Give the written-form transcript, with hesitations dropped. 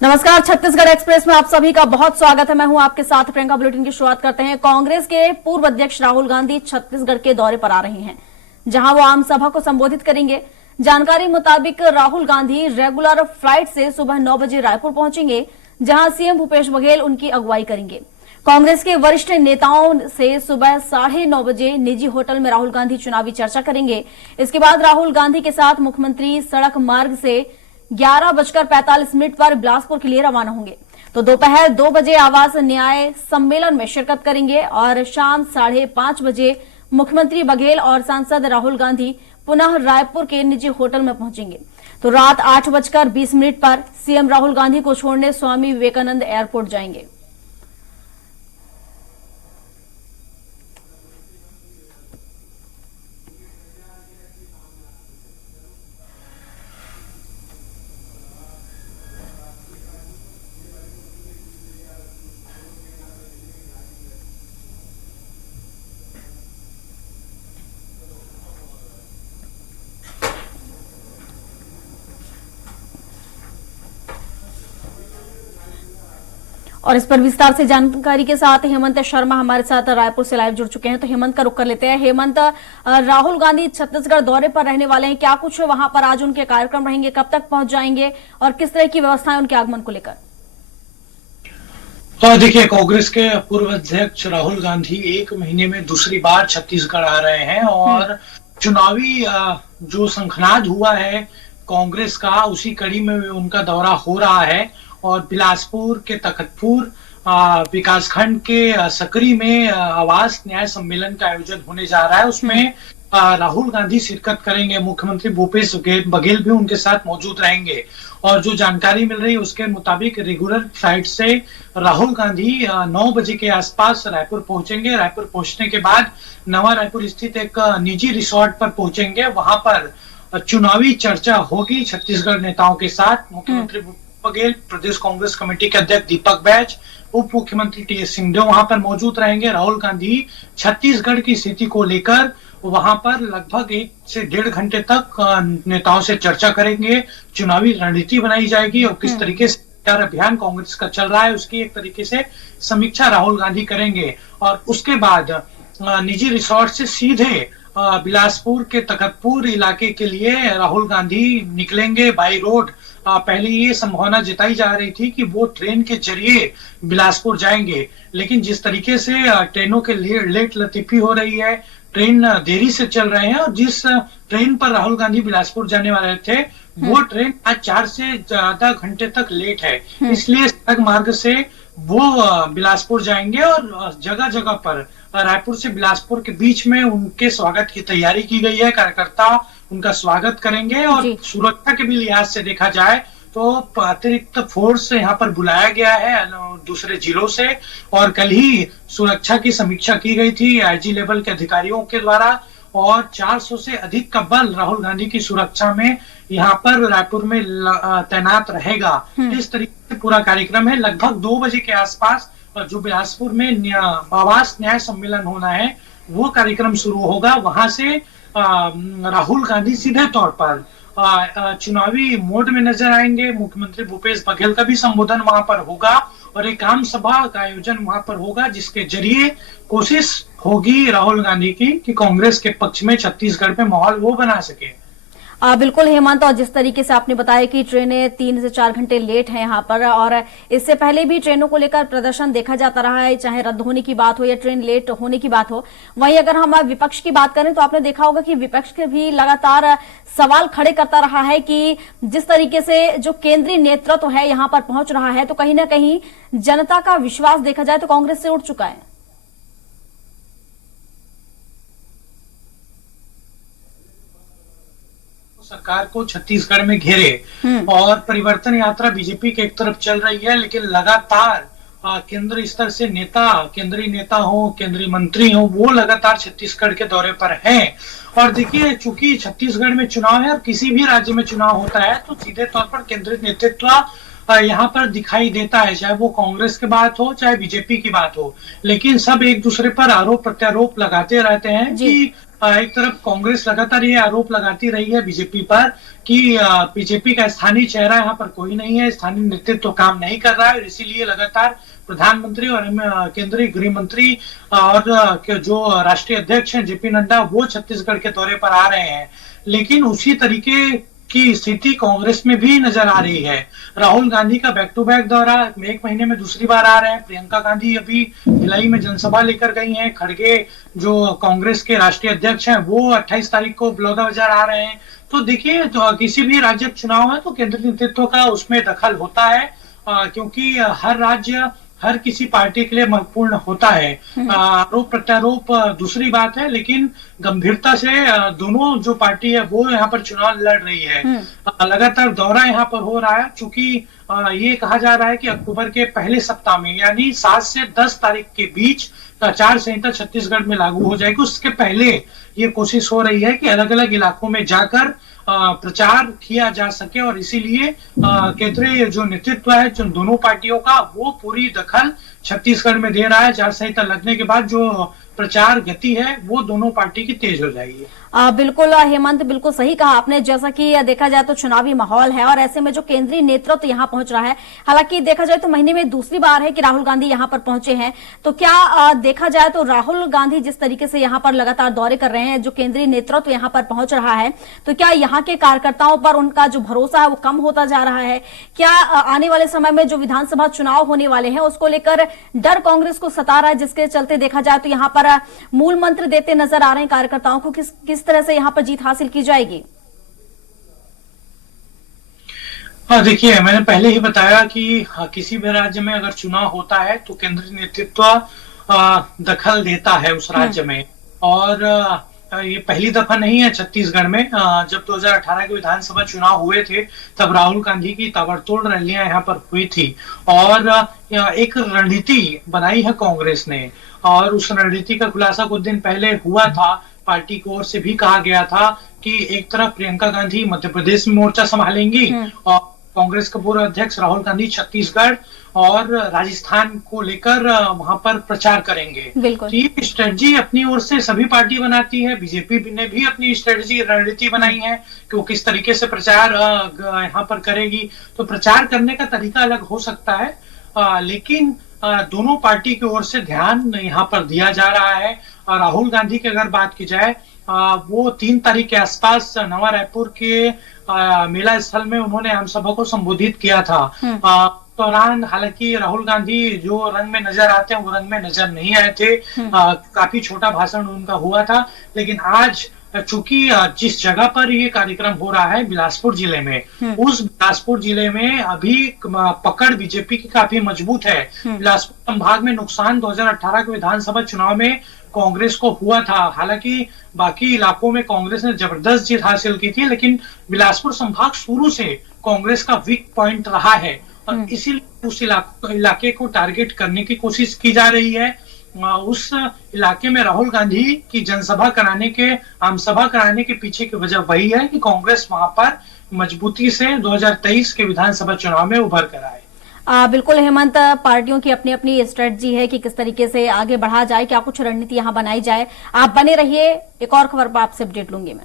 नमस्कार, छत्तीसगढ़ एक्सप्रेस में आप सभी का बहुत स्वागत है। मैं हूं आपके साथ प्रियंका। बुलेटिन की शुरुआत करते हैं। कांग्रेस के पूर्व अध्यक्ष राहुल गांधी छत्तीसगढ़ के दौरे पर आ रहे हैं, जहां वो आम सभा को संबोधित करेंगे। जानकारी मुताबिक राहुल गांधी रेगुलर फ्लाइट से सुबह 9 बजे रायपुर पहुंचेंगे, जहां सीएम भूपेश बघेल उनकी अगुवाई करेंगे। कांग्रेस के वरिष्ठ नेताओं से सुबह 9:30 बजे निजी होटल में राहुल गांधी चुनावी चर्चा करेंगे। इसके बाद राहुल गांधी के साथ मुख्यमंत्री सड़क मार्ग से 11:45 पर बिलासपुर के लिए रवाना होंगे, तो दोपहर 2 बजे आवास न्याय सम्मेलन में शिरकत करेंगे और शाम 5:30 बजे मुख्यमंत्री बघेल और सांसद राहुल गांधी पुनः रायपुर के निजी होटल में पहुंचेंगे। तो रात 8:20 पर सीएम राहुल गांधी को छोड़ने स्वामी विवेकानंद एयरपोर्ट जाएंगे। और इस पर विस्तार से जानकारी के साथ हेमंत शर्मा हमारे साथ रायपुर से लाइव जुड़ चुके हैं। तो हेमंत का रुख कर लेते हैं। हेमंत, राहुल गांधी छत्तीसगढ़ दौरे पर रहने वाले हैं, क्या कुछ वहां पर आज उनके कार्यक्रम रहेंगे, कब तक पहुंच जाएंगे और किस तरह की व्यवस्थाएं उनके आगमन को लेकर? तो देखिए, कांग्रेस के पूर्व अध्यक्ष राहुल गांधी 1 महीने में दूसरी बार छत्तीसगढ़ आ रहे हैं और चुनावी जो शंखनाद हुआ है कांग्रेस का, उसी कड़ी में उनका दौरा हो रहा है। और बिलासपुर के तखतपुर विकासखंड के सकरी में आवास न्याय सम्मेलन का आयोजन होने जा रहा है। उसमें राहुल गांधी शिरकत करेंगे। मुख्यमंत्री भूपेश बघेल भी उनके साथ मौजूद रहेंगे। और जो जानकारी मिल रही है उसके मुताबिक रेगुलर फ्लाइट से राहुल गांधी 9 बजे के आसपास रायपुर पहुंचेंगे। रायपुर पहुंचने के बाद नवा रायपुर स्थित एक निजी रिसोर्ट पर पहुंचेंगे। वहां पर चुनावी चर्चा होगी छत्तीसगढ़ नेताओं के साथ। मुख्यमंत्री बघेल, प्रदेश कांग्रेस कमेटी के अध्यक्ष दीपक बैज, उप मुख्यमंत्री टीएस सिंहदेव वहां पर मौजूद रहेंगे। राहुल गांधी छत्तीसगढ़ की स्थिति को लेकर वहां पर लगभग 1 से 1.5 घंटे तक नेताओं से चर्चा करेंगे। चुनावी रणनीति बनाई जाएगी और किस तरीके से प्रचार अभियान कांग्रेस का चल रहा है उसकी एक तरीके से समीक्षा राहुल गांधी करेंगे। और उसके बाद निजी रिसोर्ट से सीधे बिलासपुर के तखतपुर इलाके के लिए राहुल गांधी निकलेंगे बाई रोड। पहले ये संभावना जताई जा रही थी कि वो ट्रेन के जरिए बिलासपुर जाएंगे, लेकिन जिस तरीके से ट्रेनों के लेट लतीफी हो रही है, ट्रेन देरी से चल रहे हैं और जिस ट्रेन पर राहुल गांधी बिलासपुर जाने वाले थे वो ट्रेन आज 4 से ज्यादा घंटे तक लेट है। इसलिए सड़क मार्ग से वो बिलासपुर जाएंगे और जगह जगह पर रायपुर से बिलासपुर के बीच में उनके स्वागत की तैयारी की गई है। कार्यकर्ता उनका स्वागत करेंगे और सुरक्षा के भी लिहाज से देखा जाए तो अतिरिक्त फोर्स यहाँ पर बुलाया गया है दूसरे जिलों से। और कल ही सुरक्षा की समीक्षा की गई थी आईजी लेवल के अधिकारियों के द्वारा और 400 से अधिक का बल राहुल गांधी की सुरक्षा में यहाँ पर रायपुर में तैनात रहेगा। इस तरीके से पूरा कार्यक्रम है। लगभग 2 बजे के आसपास जो बिलासपुर में आवास न्याय सम्मेलन होना है वो कार्यक्रम शुरू होगा। वहां से राहुल गांधी सीधे तौर पर चुनावी मोड में नजर आएंगे। मुख्यमंत्री भूपेश बघेल का भी संबोधन वहां पर होगा और एक आम सभा का आयोजन वहां पर होगा, जिसके जरिए कोशिश होगी राहुल गांधी की कि कांग्रेस के पक्ष में छत्तीसगढ़ में माहौल वो बना सके। बिल्कुल हेमंत, और जिस तरीके से आपने बताया कि ट्रेनें 3 से 4 घंटे लेट हैं यहाँ पर, और इससे पहले भी ट्रेनों को लेकर प्रदर्शन देखा जाता रहा है, चाहे रद्द होने की बात हो या ट्रेन लेट होने की बात हो। वहीं अगर हम विपक्ष की बात करें तो आपने देखा होगा कि विपक्ष के भी लगातार सवाल खड़े करता रहा है कि जिस तरीके से जो केंद्रीय नेतृत्व है यहाँ पर पहुंच रहा है, तो कहीं ना कहीं जनता का विश्वास देखा जाए तो कांग्रेस से उठ चुका है। सरकार को छत्तीसगढ़ में घेरे और परिवर्तन यात्रा बीजेपी के एक तरफ चल रही है, लेकिन लगातार केंद्र स्तर से केंद्रीय नेता हो, केंद्रीय मंत्री हो, वो लगातार छत्तीसगढ़ के दौरे पर हैं। और देखिए, चूंकि छत्तीसगढ़ में चुनाव है और किसी भी राज्य में चुनाव होता है तो सीधे तौर पर केंद्रीय नेतृत्व यहाँ पर दिखाई देता है, चाहे वो कांग्रेस की बात हो चाहे बीजेपी की बात हो। लेकिन सब एक दूसरे पर आरोप प्रत्यारोप लगाते रहते हैं कि एक तरफ कांग्रेस लगातार ये आरोप लगाती रही है बीजेपी पर कि बीजेपी का स्थानीय चेहरा यहाँ पर कोई नहीं है, स्थानीय नेतृत्व काम नहीं कर रहा है, इसीलिए लगातार प्रधानमंत्री और केंद्रीय गृह मंत्री और जो राष्ट्रीय अध्यक्ष हैं जेपी नड्डा वो छत्तीसगढ़ के दौरे पर आ रहे हैं। लेकिन उसी तरीके की स्थिति कांग्रेस में भी नजर आ रही है। राहुल गांधी का बैक टू बैक दौरा एक महीने में दूसरी बार आ रहे हैं। प्रियंका गांधी अभी भिलाई में जनसभा लेकर गई हैं। खड़गे जो कांग्रेस के राष्ट्रीय अध्यक्ष हैं वो 28 तारीख को बलौदाबाजार आ रहे हैं। तो देखिए, तो किसी भी राज्य चुनाव है तो केंद्रीय नेतृत्व का उसमें दखल होता है, क्योंकि हर राज्य हर किसी पार्टी के लिए महत्वपूर्ण होता है। आरोप प्रत्यारोप दूसरी बात है, लेकिन गंभीरता से दोनों जो पार्टी है वो यहाँ पर चुनाव लड़ रही है। लगातार दौरा यहाँ पर हो रहा है, चूंकि ये कहा जा रहा है कि अक्टूबर के पहले सप्ताह में यानी 7 से 10 तारीख के बीच आचार संहिता छत्तीसगढ़ में लागू हो जाएगी। उसके पहले ये कोशिश हो रही है कि अलग अलग इलाकों में जाकर प्रचार किया जा सके, और इसीलिए केंद्रीय जो नेतृत्व है जो दोनों पार्टियों का वो पूरी दखल छत्तीसगढ़ में दे रहा है। आचार संहिता लगने के बाद जो प्रचार गति है वो दोनों पार्टी की तेज हो जाएगी। बिल्कुल हेमंत, बिल्कुल सही कहा आपने। जैसा कि देखा जाए तो चुनावी माहौल है और ऐसे में जो केंद्रीय नेतृत्व यहाँ पहुंच रहा है, हालांकि देखा जाए तो महीने में दूसरी बार है कि राहुल गांधी यहाँ पर पहुंचे हैं। तो क्या देखा जाए तो राहुल गांधी जिस तरीके से यहाँ पर लगातार दौरे कर रहे हैं, जो केंद्रीय नेतृत्व यहाँ पर पहुंच रहा है, तो क्या यहाँ के कार्यकर्ताओं पर उनका जो भरोसा है वो कम होता जा रहा है? क्या आने वाले समय में जो विधानसभा चुनाव होने वाले हैं उसको लेकर डर कांग्रेस को सता रहा है, जिसके चलते देखा जाए तो यहाँ पर मूल मंत्र देते नजर आ रहे हैं कार्यकर्ताओं को? किस तरह से यहाँ पर जीत हासिल की जाएगी? देखिए, मैंने पहले ही बताया कि किसी भी राज्य में अगर चुनाव होता है तो केंद्रीय नेतृत्व दखल देता है उस राज्य में, और ये पहली दफा नहीं है छत्तीसगढ़ में। जब 2018 के विधानसभा चुनाव हुए थे तब राहुल गांधी की ताबड़तोड़ रैलियां यहाँ पर हुई थी, और एक रणनीति बनाई है कांग्रेस ने, और उस रणनीति का खुलासा कुछ दिन पहले हुआ था। पार्टी की ओर से भी कहा गया था कि एक तरफ प्रियंका गांधी मध्य प्रदेश में मोर्चा संभालेंगी और कांग्रेस के पूर्व अध्यक्ष राहुल गांधी छत्तीसगढ़ और राजस्थान को लेकर वहां पर प्रचार करेंगे। तो ये स्ट्रेटजी अपनी ओर से सभी पार्टी बनाती है। बीजेपी ने भी अपनी स्ट्रेटजी रणनीति बनाई है कि वो किस तरीके से प्रचार यहाँ पर करेगी। तो प्रचार करने का तरीका अलग हो सकता है, लेकिन दोनों पार्टी की ओर से ध्यान यहाँ पर दिया जा रहा है। राहुल गांधी की अगर बात की जाए, वो 3 तारीख के आसपास नवा रायपुर के मेला स्थल में उन्होंने आम सभा को संबोधित किया था। दौरान हालांकि राहुल गांधी जो रंग में नजर आते हैं वो रंग में नजर नहीं आए थे। काफी छोटा भाषण उनका हुआ था, लेकिन आज चूंकि जिस जगह पर ये कार्यक्रम हो रहा है बिलासपुर जिले में, उस बिलासपुर जिले में अभी पकड़ बीजेपी की काफी मजबूत है। बिलासपुर संभाग में नुकसान 2018 के विधानसभा चुनाव में कांग्रेस को हुआ था। हालांकि बाकी इलाकों में कांग्रेस ने जबरदस्त जीत हासिल की थी, लेकिन बिलासपुर संभाग शुरू से कांग्रेस का वीक पॉइंट रहा है, और इसीलिए उस इलाके को टारगेट करने की कोशिश की जा रही है। उस इलाके में राहुल गांधी की जनसभा कराने के, आम सभा कराने के पीछे की वजह वही है कि कांग्रेस वहां पर मजबूती से 2023 के विधानसभा चुनाव में उभर कर आए। बिल्कुल हेमंत, पार्टियों की अपनी अपनी स्ट्रेटजी है कि किस तरीके से आगे बढ़ा जाए, क्या कुछ रणनीति यहाँ बनाई जाए। आप बने रहिए, एक और खबर पर आपसे अपडेट लूंगी मैं।